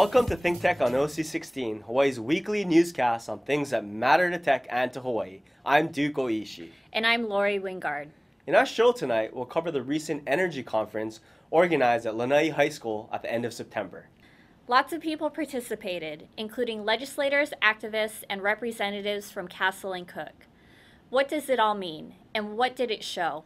Welcome to ThinkTech on OC16, Hawaii's weekly newscast on things that matter to tech and to Hawaii. I'm Duke Oishi. And I'm Lori Wingard. In our show tonight, we'll cover the recent energy conference organized at Lanai High School at the end of September. Lots of people participated, including legislators, activists, and representatives from Castle and Cooke. What does it all mean, and what did it show?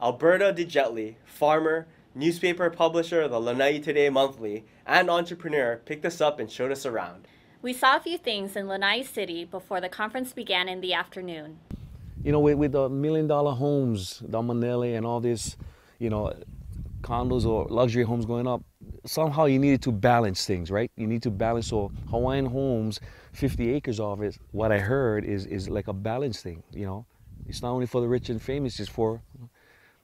Alberta DeJetley, farmer, newspaper publisher of the Lanai Today Monthly, and entrepreneur picked us up and showed us around. We saw a few things in Lanai City before the conference began in the afternoon. You know, with the $1 million homes, the Manele and all this, you know, condos or luxury homes going up, somehow you needed to balance things, right? You need to balance. So Hawaiian homes, 50 acres of it, what I heard is like a balance thing, you know. It's not only for the rich and famous, it's for,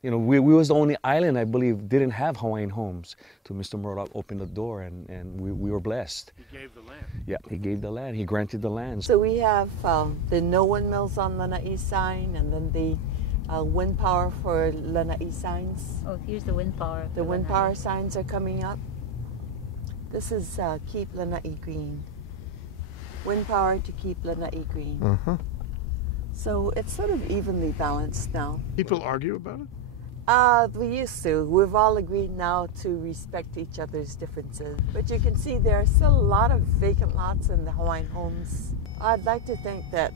you know, we was the only island, I believe, didn't have Hawaiian homes. So Mr. Murdoch opened the door and we were blessed. He gave the land. Yeah, he gave the land. He granted the land. So we have the no windmills on lana'i sign, and then the wind power for lana'i signs. Oh, here's the wind power. The wind power signs are coming up. This is keep lana'i green. Wind power to keep lana'i green. Uh-huh. So it's sort of evenly balanced now. People argue about it? We used to. We've all agreed now to respect each other's differences. But you can see there are still a lot of vacant lots in the Hawaiian homes. I'd like to think that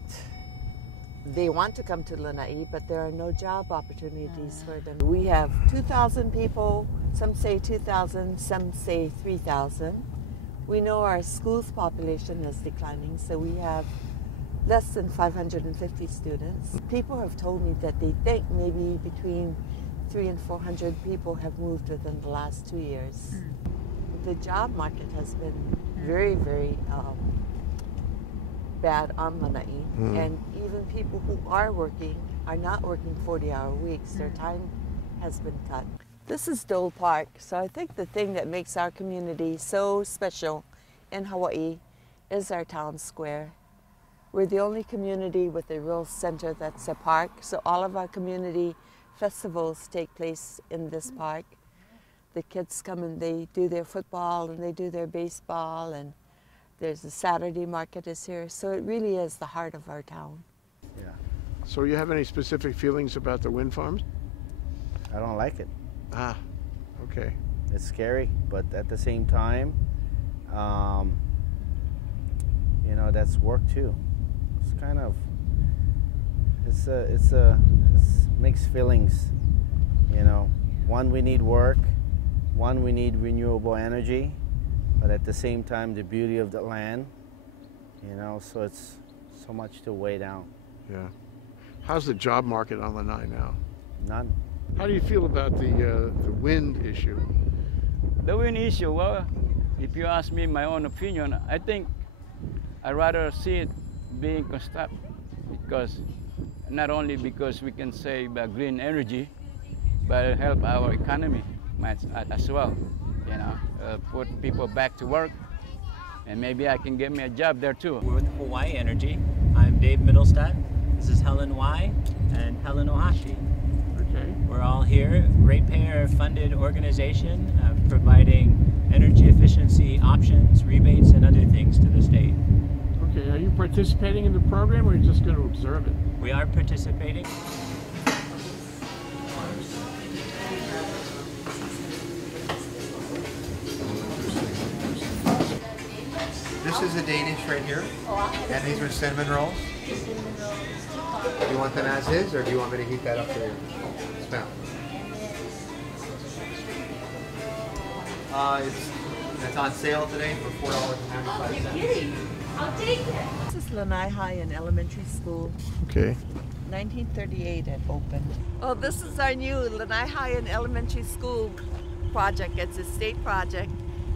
they want to come to Lanai, but there are no job opportunities for them. We have 2,000 people. Some say 2,000, some say 3,000. We know our school's population is declining, so we have less than 550 students. People have told me that they think maybe between 300 and 400 people have moved within the last 2 years. The job market has been very, very bad on Lanai, and even people who are working are not working 40-hour weeks. Their time has been cut. This is Dole Park, so I think the thing that makes our community so special in Hawaii is our town square. We're the only community with a real center that's a park, so all of our community festivals take place in this park. The kids come and they do their football and they do their baseball, and there's a Saturday market is here, so it really is the heart of our town. Yeah. So you have any specific feelings about the wind farms? I don't like it. Ah, okay. It's scary, but at the same time, you know, that's work too. It's kind of, it's mixed feelings, you know. One, we need work. One, we need renewable energy, but at the same time, the beauty of the land, you know, so it's so much to weigh down. Yeah. How's the job market on Lanai now? None. How do you feel about the wind issue? The wind issue, well, if you ask me my own opinion, I think I'd rather see it being constructed, because not only because we can save green energy, but it help our economy as well. You know, put people back to work, and maybe I can get me a job there too. We're with Hawaii Energy. I'm Dave Middlestadt. This is Helen Y. and Helen Ohashi. Okay. We're all here, ratepayer-funded organization providing energy efficiency options, rebates, and other things to the state. Okay, are you participating in the program, or are you just going to observe it? We are participating. This is a Danish right here, and these are cinnamon rolls. Do you want them as is, or do you want me to heat that up for you? Smell. It's on sale today for $4.95. I'll take it. This is Lanai Hawaiian Elementary School. Okay. 1938 it opened. Oh, this is our new Lanai Hawaiian Elementary School project. It's a state project,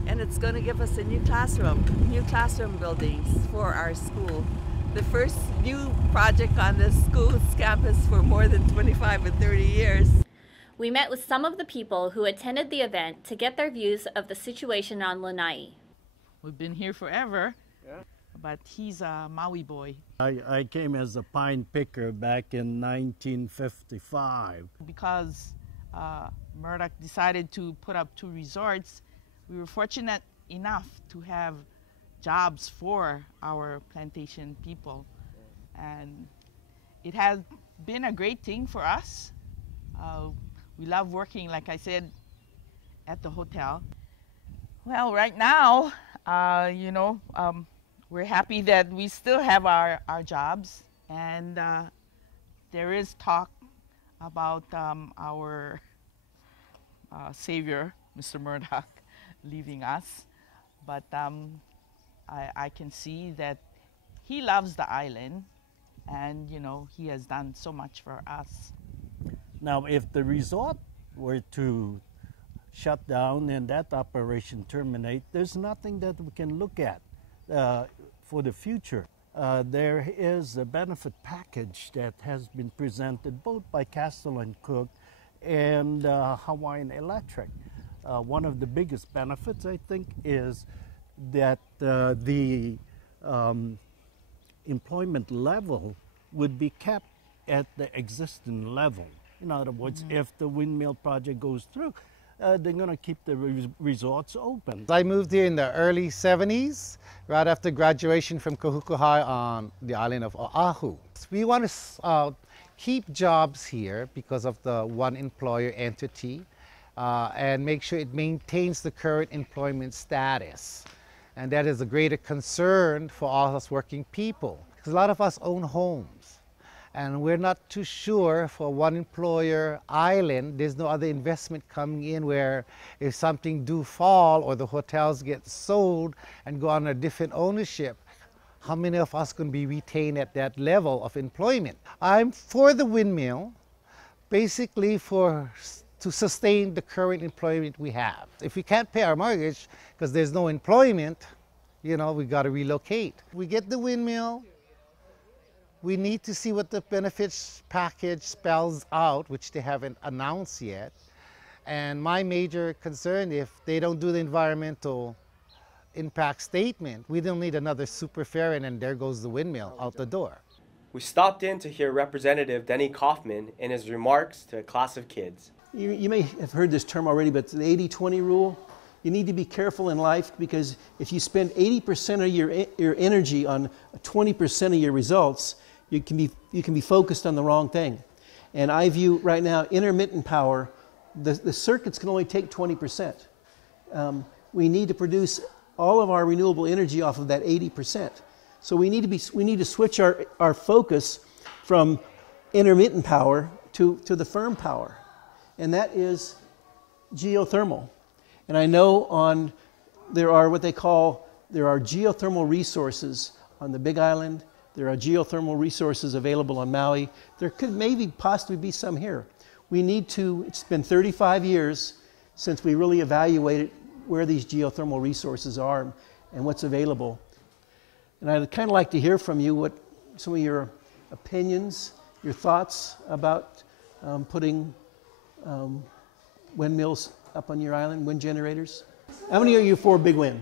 and it's going to give us a new classroom buildings for our school. The first new project on this school's campus for more than 25 or 30 years. We met with some of the people who attended the event to get their views of the situation on Lanai. We've been here forever, but he's a Maui boy. I came as a pine picker back in 1955. Because Murdoch decided to put up 2 resorts, we were fortunate enough to have jobs for our plantation people. And it has been a great thing for us. We love working, like I said, at the hotel. Well, right now, we're happy that we still have our jobs, and there is talk about our savior, Mr. Murdoch, leaving us. But I can see that he loves the island, and he has done so much for us. Now, if the resort were to shut down and that operation terminate, there's nothing that we can look at for the future. There is a benefit package that has been presented both by Castle and Cooke and Hawaiian Electric. One of the biggest benefits, I think, is that the employment level would be kept at the existing level. In other words, if the windmill project goes through, they're going to keep the resorts open. I moved here in the early 70s, right after graduation from Kahuku High on the island of Oahu. We want to keep jobs here because of the one employer entity and make sure it maintains the current employment status. And that is a greater concern for all us working people, because a lot of us own homes. And we're not too sure for one employer island, there's no other investment coming in where if something do fall or the hotels get sold and go on a different ownership, how many of us can be retained at that level of employment? I'm for the windmill, basically to sustain the current employment we have. If we can't pay our mortgage because there's no employment, we got to relocate. We get the windmill. We need to see what the benefits package spells out, which they haven't announced yet. And my major concern, if they don't do the environmental impact statement, we don't need another super fair, and then there goes the windmill out the door. We stopped in to hear Representative Denny Coffman in his remarks to a class of kids. You may have heard this term already, but the 80-20 rule. You need to be careful in life, because if you spend 80% of your energy on 20% of your results, you can be focused on the wrong thing. And I view right now intermittent power, the circuits can only take 20%. We need to produce all of our renewable energy off of that 80%. So we need to switch our focus from intermittent power to the firm power, and that is geothermal. And I know there are geothermal resources on the Big Island. There are geothermal resources available on Maui. There could maybe possibly be some here. It's been 35 years since we really evaluated where these geothermal resources are and what's available. And I'd kind of like to hear from you what some of your opinions, your thoughts about putting windmills up on your island, wind generators. How many are you for big wind?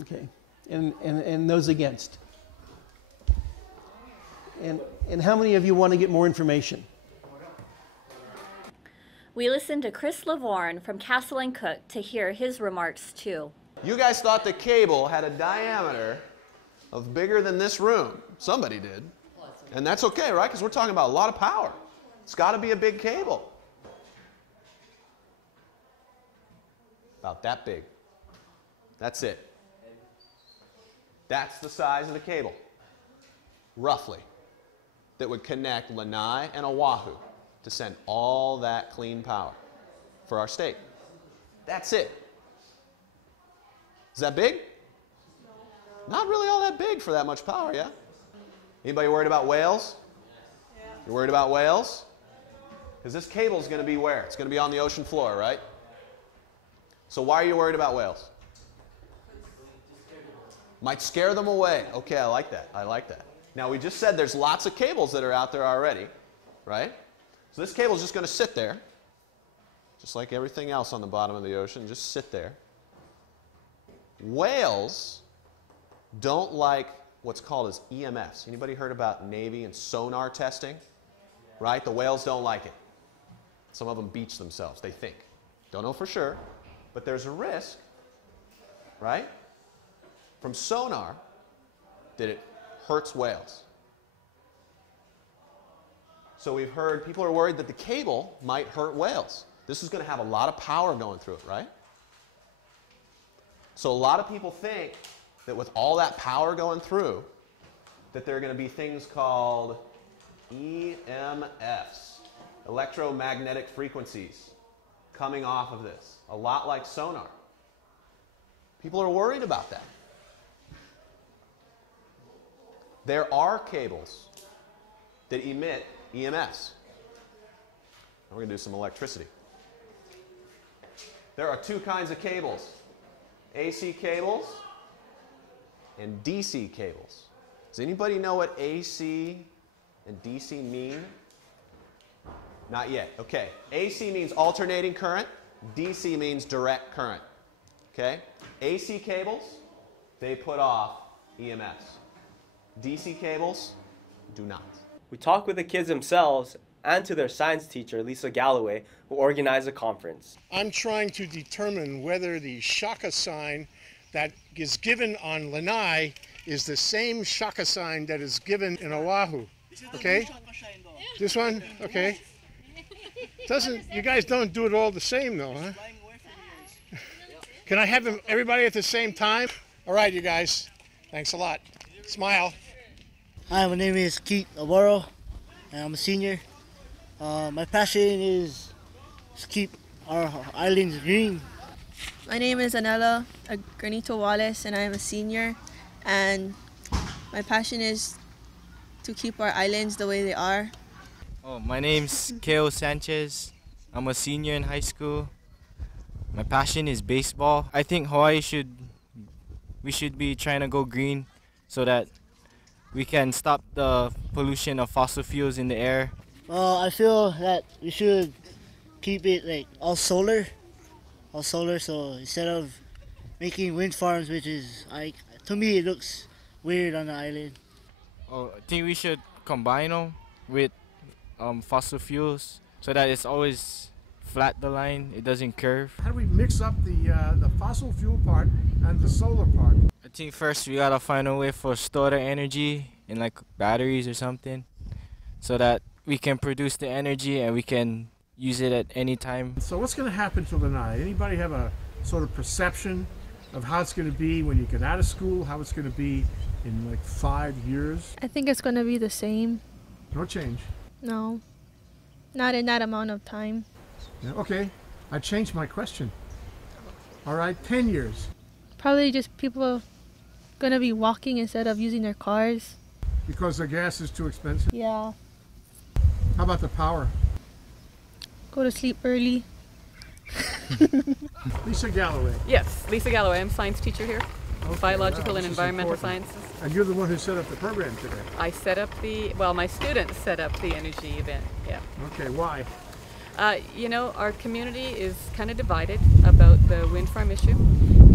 Okay. And those against? And how many of you want to get more information? We listened to Chris Lovvorn from Castle and Cooke to hear his remarks too. You guys thought the cable had a diameter of bigger than this room. Somebody did. And that's okay, right? Because we're talking about a lot of power. It's got to be a big cable. About that big. That's it. That's the size of the cable, roughly, that would connect Lanai and Oahu to send all that clean power for our state. That's it. Is that big? Not really all that big for that much power, yeah? Anybody worried about whales? Yeah. You're worried about whales? Because this cable is going to be where? It's going to be on the ocean floor, right? So why are you worried about whales? Might scare them away. Okay, I like that. I like that. Now, we just said there's lots of cables that are out there already, right? So this cable is just going to sit there, just like everything else on the bottom of the ocean, just sit there. Whales don't like what's called as EMFs. Anybody heard about Navy and sonar testing? Right? The whales don't like it. Some of them beach themselves, they think. Don't know for sure, but there's a risk right? From sonar that it hurts whales. So we've heard people are worried that the cable might hurt whales. This is going to have a lot of power going through it, right? So a lot of people think that with all that power going through, that there are going to be things called EMFs, electromagnetic frequencies, coming off of this, a lot like sonar. People are worried about that. There are cables that emit EMS. We're going to do some electricity. There are two kinds of cables, AC cables and DC cables. Does anybody know what AC and DC mean? Not yet. Okay. AC means alternating current. DC means direct current. Okay? AC cables, they put off EMS. DC cables do not. We talked with the kids themselves and to their science teacher, Lisa Galloway, who organized the conference. I'm trying to determine whether the shaka sign that is given on Lanai is the same shaka sign that is given in Oahu. Okay? This one? Okay. You guys don't do it all the same though, huh? Can I have everybody at the same time? All right, you guys. Thanks a lot. Smile. Hi, my name is Keith Alberta, and I'm a senior. My passion is to keep our islands green. My name is Anela Granito Wallace, and I am a senior. And my passion is to keep our islands the way they are. Oh, my name's Keo Sanchez. I'm a senior in high school. My passion is baseball. I think Hawaii we should be trying to go green so that we can stop the pollution of fossil fuels in the air. Well, I feel that we should keep it like all solar. So instead of making wind farms, which is to me it looks weird on the island. Oh, I think we should combine them with fossil fuels so that it's always flat, the line, it doesn't curve. How do we mix up the fossil fuel part and the solar part? I think first we gotta find a way for store the energy in like batteries or something so that we can produce the energy and we can use it at any time. So what's going to happen to Lanai? Anybody have a sort of perception of how it's going to be when you get out of school, how it's going to be in like 5 years? I think it's going to be the same. No change? No, not in that amount of time. Yeah, okay, I changed my question. All right, 10 years. Probably just people going to be walking instead of using their cars. Because the gas is too expensive? Yeah. How about the power? Go to sleep early. Lisa Galloway. Yes, Lisa Galloway. I'm a science teacher here. Okay, Biological wow, and environmental sciences. And you're the one who set up the program today? I set up my students set up the energy event, yeah. Okay, why? You know, our community is kind of divided about the wind farm issue,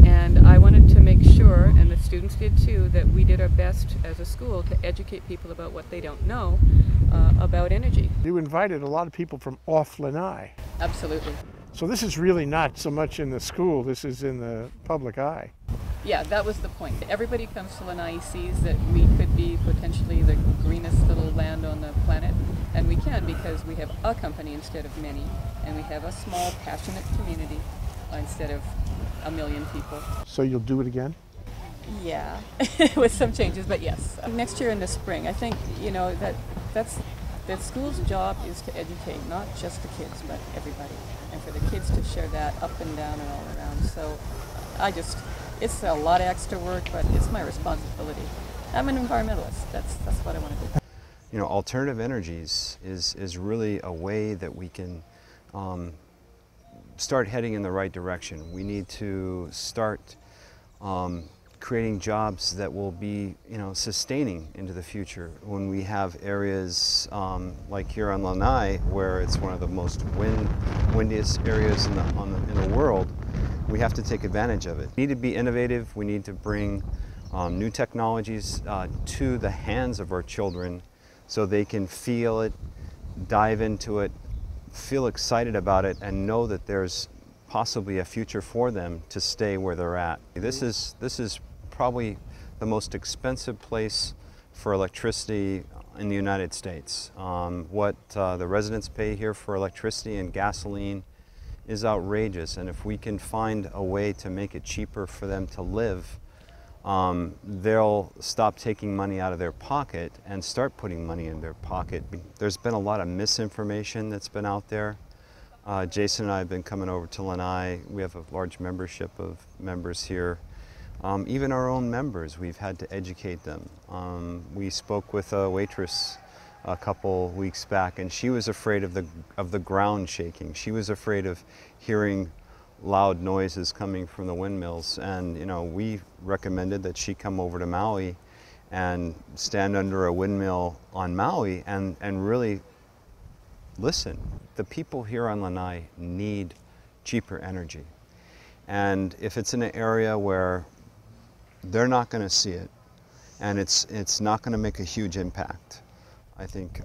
and I wanted to make sure, and the students did too, that we did our best as a school to educate people about what they don't know about energy. You invited a lot of people from off Lanai. Absolutely. So this is really not so much in the school, this is in the public eye. Yeah, that was the point. Everybody comes to Lanai sees that we could be potentially the greenest little land on the planet, and we can because we have a company instead of many, and we have a small, passionate community instead of a million people. So you'll do it again? Yeah, with some changes, but yes. Next year in the spring, I think, you know, that school's job is to educate not just the kids, but everybody, and for the kids to share that up and down and all around. So it's a lot of extra work, but it's my responsibility. I'm an environmentalist. That's what I want to do. You know, alternative energies is really a way that we can start heading in the right direction. We need to start creating jobs that will be, you know, sustaining into the future. When we have areas like here on Lanai, where it's one of the most windiest areas in the world, we have to take advantage of it. We need to be innovative. We need to bring new technologies to the hands of our children so they can feel it, dive into it, feel excited about it, and know that there's possibly a future for them to stay where they're at. This is probably the most expensive place for electricity in the United States. What the residents pay here for electricity and gasoline is outrageous, and if we can find a way to make it cheaper for them to live, they'll stop taking money out of their pocket and start putting money in their pocket. There's been a lot of misinformation that's been out there. Jason and I have been coming over to Lanai. We have a large membership of members here. Even our own members, we've had to educate them. We spoke with a waitress a couple weeks back, and she was afraid of the ground shaking. She was afraid of hearing loud noises coming from the windmills, and you know, we recommended that she come over to Maui and stand under a windmill on Maui and really listen. The people here on Lanai need cheaper energy, and if it's in an area where they're not going to see it and it's not going to make a huge impact, I think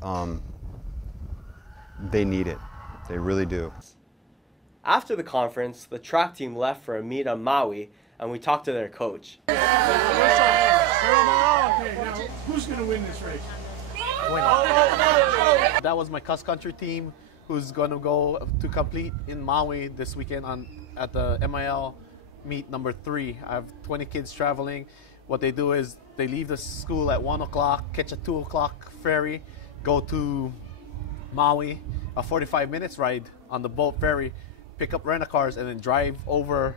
they need it. They really do. After the conference, the track team left for a meet on Maui, and we talked to their coach. Okay, now, who's going to win this race? That was my cross-country team who's going to go to complete in Maui this weekend at the MIL meet number 3. I have 20 kids traveling. What they do is they leave the school at 1 o'clock, catch a 2 o'clock ferry, go to Maui, a 45 minutes ride on the boat ferry, pick up rent-a-cars, and then drive over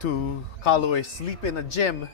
to Galloway, sleep in a gym,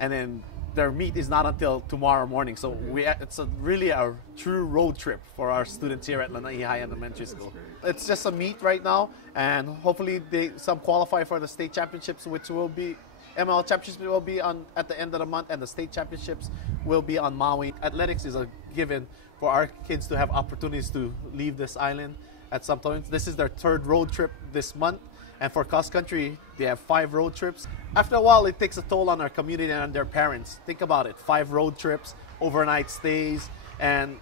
and then their meet is not until tomorrow morning. So it's really a true road trip for our students here at Lanai High Elementary School. It's just a meet right now, and hopefully some qualify for the state championships, which will be ML championships will be at the end of the month, and the state championships will be on Maui. Athletics is a given for our kids to have opportunities to leave this island at some point. This is their 3rd road trip this month, and for cross country, they have 5 road trips. After a while, it takes a toll on our community and on their parents. Think about it, 5 road trips, overnight stays, and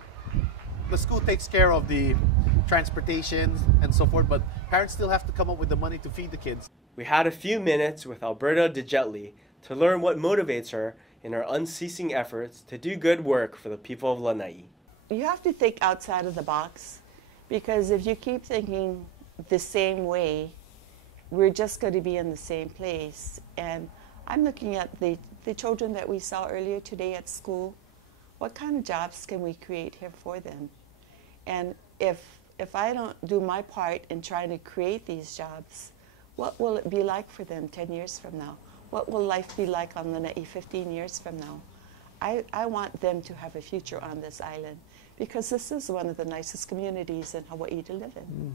the school takes care of the transportation and so forth, but parents still have to come up with the money to feed the kids. We had a few minutes with Alberta DeJetley to learn what motivates her in her unceasing efforts to do good work for the people of Lanai. You have to think outside of the box, because if you keep thinking the same way, we're just going to be in the same place. And I'm looking at the children that we saw earlier today at school. What kind of jobs can we create here for them? And if I don't do my part in trying to create these jobs, what will it be like for them 10 years from now? What will life be like on Lanai 15 years from now? I want them to have a future on this island, because this is one of the nicest communities in Hawaii to live in.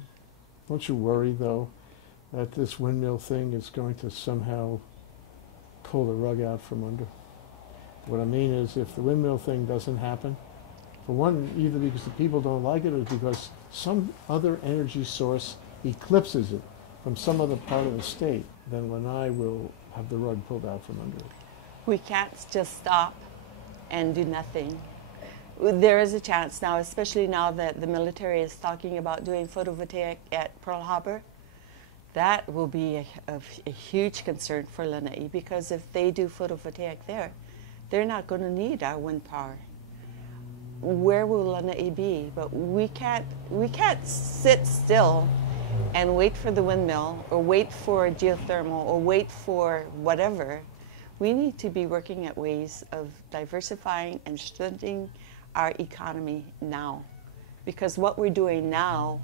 Don't you worry, though, that this windmill thing is going to somehow pull the rug out from under? What I mean is, if the windmill thing doesn't happen, for one, either because the people don't like it or because some other energy source eclipses it from some other part of the state, then Lanai will have the rug pulled out from under it. We can't just stop and do nothing. There is a chance now, especially now that the military is talking about doing photovoltaic at Pearl Harbor. That will be a huge concern for Lanai, because if they do photovoltaic there, they're not going to need our wind power. Where will Lanai be? But we can't sit still and wait for the windmill, or wait for geothermal, or wait for whatever. We need to be working at ways of diversifying and strengthening our economy now, because what we're doing now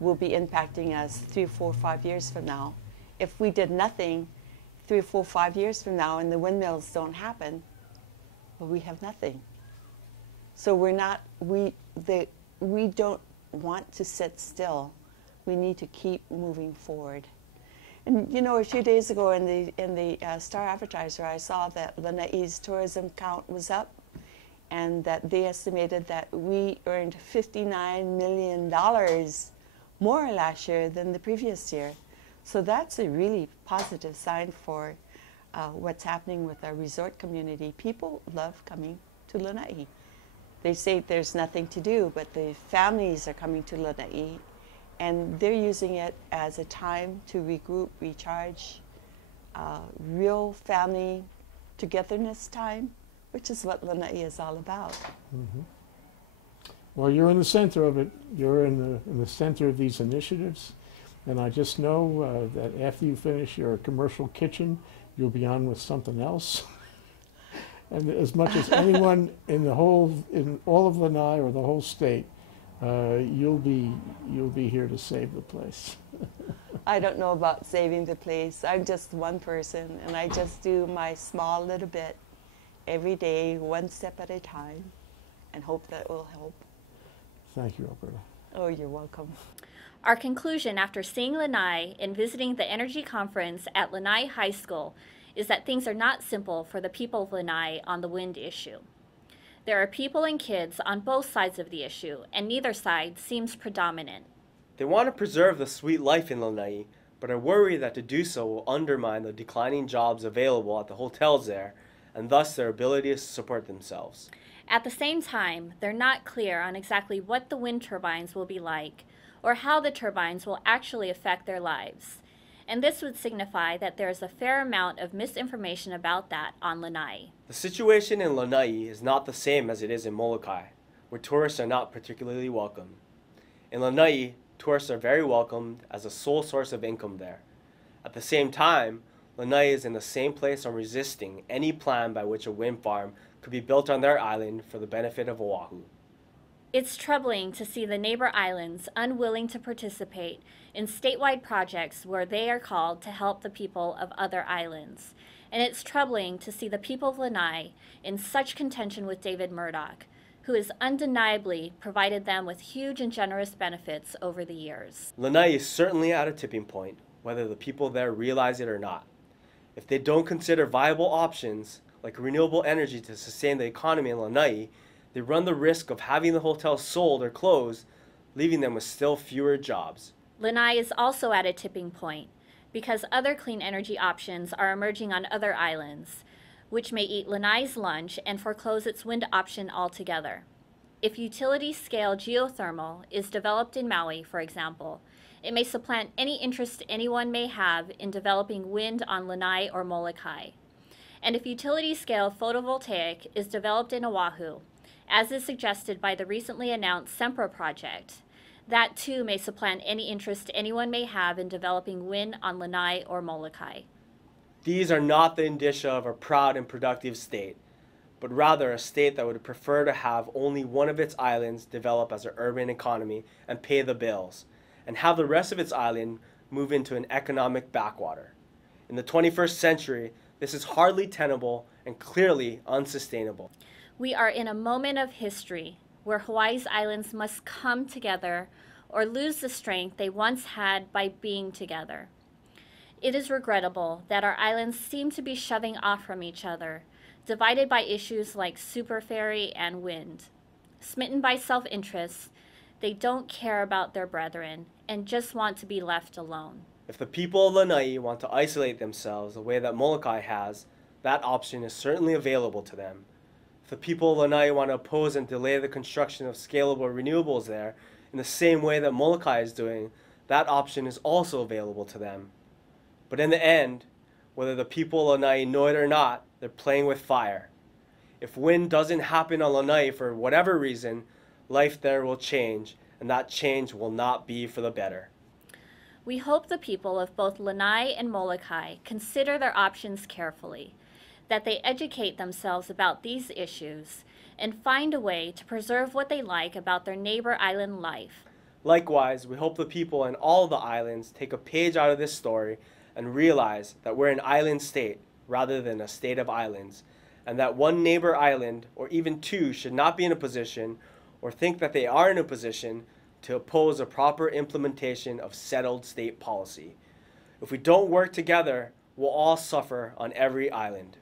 will be impacting us 3, 4, 5 years from now. If we did nothing 3, 4, 5 years from now and the windmills don't happen, well, we have nothing. So we don't want to sit still. We need to keep moving forward. And you know, a few days ago in the Star Advertiser, I saw that Lanai's tourism count was up, and that they estimated that we earned $59 million more last year than the previous year. So that's a really positive sign for what's happening with our resort community. People love coming to Lanai. They say there's nothing to do, but the families are coming to Lanai, And they're using it as a time to regroup, recharge, real family togetherness time, which is what lana'i is all about. Mm-hmm. Well, you're in the center of it. You're in the center of these initiatives. And I just know that after you finish your commercial kitchen, you'll be on with something else. And as much as anyone in all of Lanai or the whole state, you'll be here to save the place. I don't know about saving the place. I'm just one person, and I just do my small little bit every day, one step at a time, and hope that will help. Thank you, Alberta. Oh, you're welcome. Our conclusion after seeing Lanai and visiting the energy conference at Lanai High School is that things are not simple for the people of Lanai on the wind issue. There are people and kids on both sides of the issue, and neither side seems predominant. They want to preserve the sweet life in Lanai, but are worried that to do so will undermine the declining jobs available at the hotels there, and thus their ability to support themselves. At the same time, they're not clear on exactly what the wind turbines will be like, or how the turbines will actually affect their lives. And this would signify that there is a fair amount of misinformation about that on Lanai. The situation in Lanai is not the same as it is in Molokai, where tourists are not particularly welcome. In Lanai, tourists are very welcomed as a sole source of income there. At the same time, Lanai is in the same place on resisting any plan by which a wind farm could be built on their island for the benefit of Oahu. It's troubling to see the neighbor islands unwilling to participate in statewide projects where they are called to help the people of other islands. And it's troubling to see the people of Lanai in such contention with David Murdoch, who has undeniably provided them with huge and generous benefits over the years. Lanai is certainly at a tipping point, whether the people there realize it or not. If they don't consider viable options, like renewable energy to sustain the economy in Lanai, they run the risk of having the hotel sold or closed, leaving them with still fewer jobs. Lanai is also at a tipping point because other clean energy options are emerging on other islands, which may eat Lanai's lunch and foreclose its wind option altogether. If utility-scale geothermal is developed in Maui, for example, it may supplant any interest anyone may have in developing wind on Lanai or Molokai. And if utility-scale photovoltaic is developed in Oahu, as is suggested by the recently announced SEMPRA project, that too may supplant any interest anyone may have in developing wind on Lanai or Molokai. These are not the indicia of a proud and productive state, but rather a state that would prefer to have only one of its islands develop as an urban economy and pay the bills, and have the rest of its island move into an economic backwater. In the 21st century, this is hardly tenable and clearly unsustainable. We are in a moment of history where Hawaii's islands must come together or lose the strength they once had by being together. It is regrettable that our islands seem to be shoving off from each other, divided by issues like super ferry and wind. Smitten by self-interest, they don't care about their brethren and just want to be left alone. If the people of Lanai want to isolate themselves the way that Molokai has, that option is certainly available to them. If the people of Lanai want to oppose and delay the construction of scalable renewables there in the same way that Molokai is doing, that option is also available to them. But in the end, whether the people of Lanai know it or not, they're playing with fire. If wind doesn't happen on Lanai for whatever reason, life there will change, and that change will not be for the better. We hope the people of both Lanai and Molokai consider their options carefully, that they educate themselves about these issues, and find a way to preserve what they like about their neighbor island life. Likewise, we hope the people in all the islands take a page out of this story and realize that we're an island state rather than a state of islands, and that one neighbor island, or even two, should not be in a position, or think that they are in a position, to oppose a proper implementation of settled state policy. If we don't work together, we'll all suffer on every island.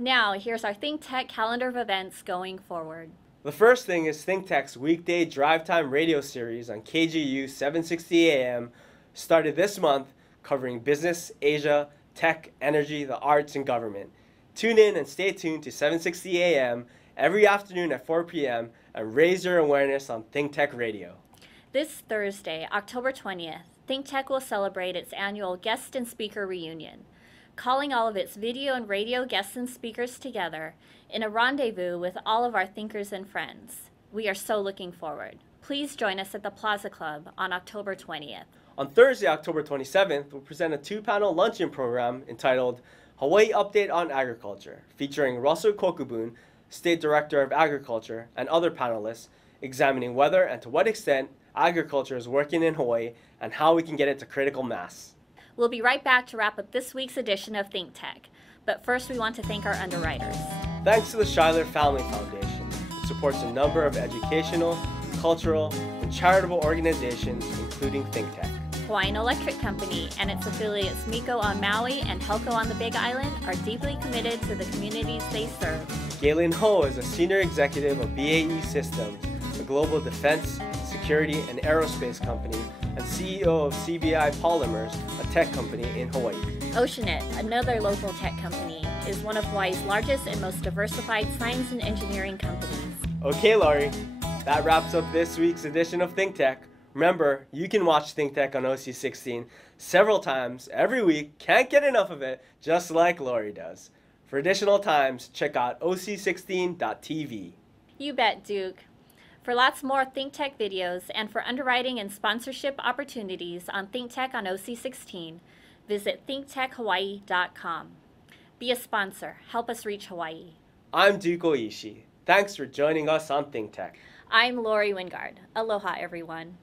Now, here's our ThinkTech calendar of events going forward. The first thing is ThinkTech's weekday drive time radio series on KGU 760 AM, started this month, covering business, Asia, tech, energy, the arts, and government. Tune in and stay tuned to 760 AM every afternoon at 4 p.m. and raise your awareness on ThinkTech Radio. This Thursday, October 20th, ThinkTech will celebrate its annual Guest and Speaker Reunion, calling all of its video and radio guests and speakers together in a rendezvous with all of our thinkers and friends. We are so looking forward. Please join us at the Plaza Club on October 20th. On Thursday, October 27th, we'll present a two-panel luncheon program entitled Hawaii Update on Agriculture, featuring Russell Kokubun, State Director of Agriculture, and other panelists, examining whether and to what extent agriculture is working in Hawaii and how we can get it to critical mass. We'll be right back to wrap up this week's edition of ThinkTech, but first we want to thank our underwriters. Thanks to the Schuyler Family Foundation, which supports a number of educational, cultural, and charitable organizations, including ThinkTech. Hawaiian Electric Company and its affiliates Miko on Maui and Helco on the Big Island are deeply committed to the communities they serve. Galen Ho is a senior executive of BAE Systems, a global defense, security, and aerospace company, and CEO of CBI Polymers, a tech company in Hawaii. Oceanet, another local tech company, is one of Hawaii's largest and most diversified science and engineering companies. Okay, Laurie, that wraps up this week's edition of ThinkTech. Remember, you can watch ThinkTech on OC16 several times every week. Can't get enough of it, just like Laurie does. For additional times, check out OC16.tv. You bet, Duke. For lots more ThinkTech videos and for underwriting and sponsorship opportunities on ThinkTech on OC16, visit thinktechhawaii.com. Be a sponsor. Help us reach Hawaii. I'm Duke Oishi. Thanks for joining us on ThinkTech. I'm Lori Wingard. Aloha, everyone.